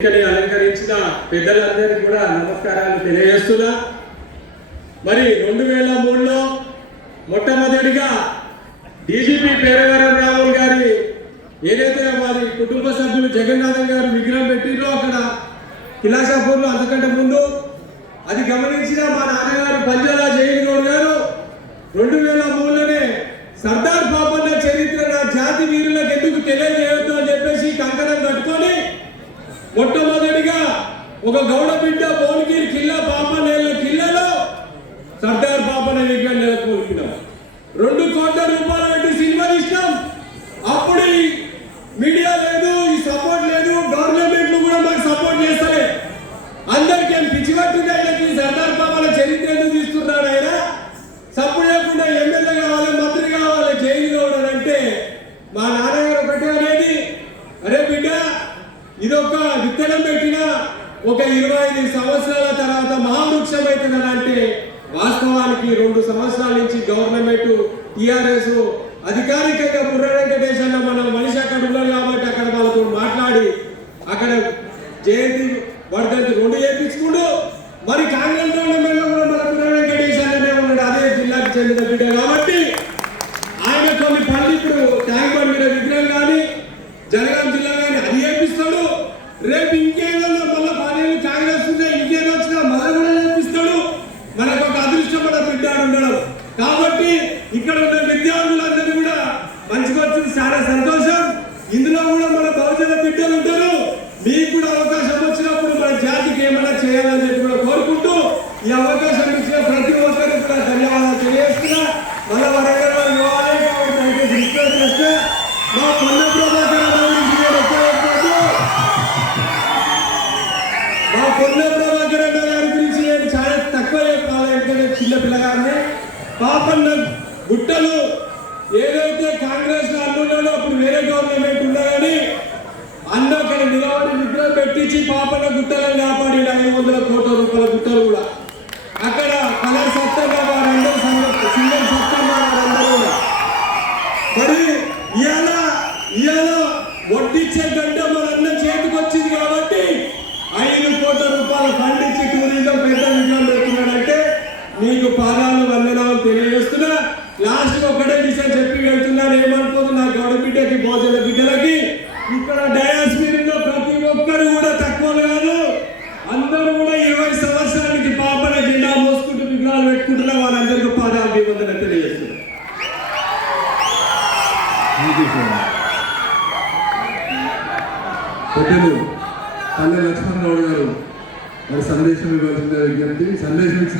ఇక్కడ అలంకరించిన పెద్దలందరికీ కూడా నమస్కారాలు తెలియజేస్తున్నా. మరి రెండు వేల మూడులో మొట్టమొదటిగా డీజీపీ పేరవరం రావుల్ గారి ఏదైతే వారి కుటుంబ సభ్యులు జగన్నాథం గారు విగ్రహం పెట్టిందో అక్కడ కిలాషాపూర్లో అంతకంటే ముందు అది గమనించిన మా నాన్నగారు పంజాల జైలు గౌడ్ గారు రెండు వేల మూడులోనే సర్దార్ మొట్టమొదటిగా ఒక గౌడ బిడ్డ భువనగిరి కిల్లా నేల కిల్లలో సర్దార్ ఇదొక విత్తనం పెట్టిన ఒక ఇరవై ఐదు సంవత్సరాల తర్వాత మహావృక్షం అవుతుందని అంటే వాస్తవానికి రెండు సంవత్సరాల నుంచి గవర్నమెంట్ టిఆర్ఎస్ అధికారికంగా బుర్ర వెంకటేశ్వర మన మనిషి అక్కడ ఉన్నారు కాబట్టి అక్కడ వాళ్ళతో మాట్లాడి అక్కడ జయంతి వర్ధంతి రెండు చేయించుకుంటూ మరి కాంగ్రెస్ గవర్నమెంట్లో కూడా మన బుర్ర వెంకటేశ్వర ఉన్నాడు. అదే జిల్లాకు చెందిన బిడ్డ రేపు ఇంకేదన్నా మళ్ళీ భార్యలు కాంగ్రెస్ ఉంటే ఇంకేదో వచ్చినా మళ్ళీ కూడా నేర్పిస్తాడు. మనకు ఒక అదృష్టం మన బిడ్డ ఉండడం కాబట్టి ఇక్కడ ఉన్న విద్యార్థులందరూ కూడా మంచిగా వచ్చింది. చాలా సంతోషం. ఇందులో కూడా మన భవిష్యత్ బిడ్డలు ఉంటారు. మీకు కూడా అవకాశం వచ్చినప్పుడు మన జాతికి ఏమైనా చేయాలని చెప్పి కూడా కోరుకుంటూ ఈ అవకాశం ఇచ్చిన ప్రతి ఒక్కరికి కూడా ధన్యవాదాలు తెలియజేస్తున్నా. మన వరంగల్ చేస్తే. మా పొన్న ప్రభాకర్ ఆ పొన్న ప్రభాకర్ అన్న గారి గురించి నేను చాలా తక్కువ చెప్పాలి ఎందుకంటే చిన్న పిల్లగారిని పాపన్న గుట్టలు ఏదైతే కాంగ్రెస్లో అన్నున్నాడో అప్పుడు వేరే గవర్నమెంట్ ఉన్నా కానీ అన్న అక్కడ నిలబడి విగ్రహం పెట్టించి పాపన్న గుట్టలను కాపాడి ఐదు వందల కోట్ల రూపాయల గుట్టలు కూడా. అక్కడ కలర్ సత్తంగా వారందరూ సంగతి సింగర్ సత్తంగా వారందరూ కూడా. మరి ఇవాళ ఇవాళ వడ్డిచ్చే కంటే వందనాలు వందనాలు తెలియజేస్తున్నా. లాస్ట్ ఒక్కటే విషయం చెప్పి వెళ్తున్నాను. ఏమనుకోదు గౌడ బిడ్డకి భోజన బిడ్డలకి ఇక్కడ డయాస్ మీద ప్రతి ఒక్కరు కూడా తక్కువ కాదు. అందరూ కూడా ఇరవై సంవత్సరానికి పాపన జెండా మోసుకుంటూ విగ్రహాలు పెట్టుకుంటున్న వాళ్ళందరికీ పాదాలు మీ వందన తెలియజేస్తున్నారు పెద్దలు పల్లె లక్ష్మణరావు గారు మరి సందేశం ఇవ్వాల్సిన విజ్ఞప్తి. సందేశం ఇచ్చిన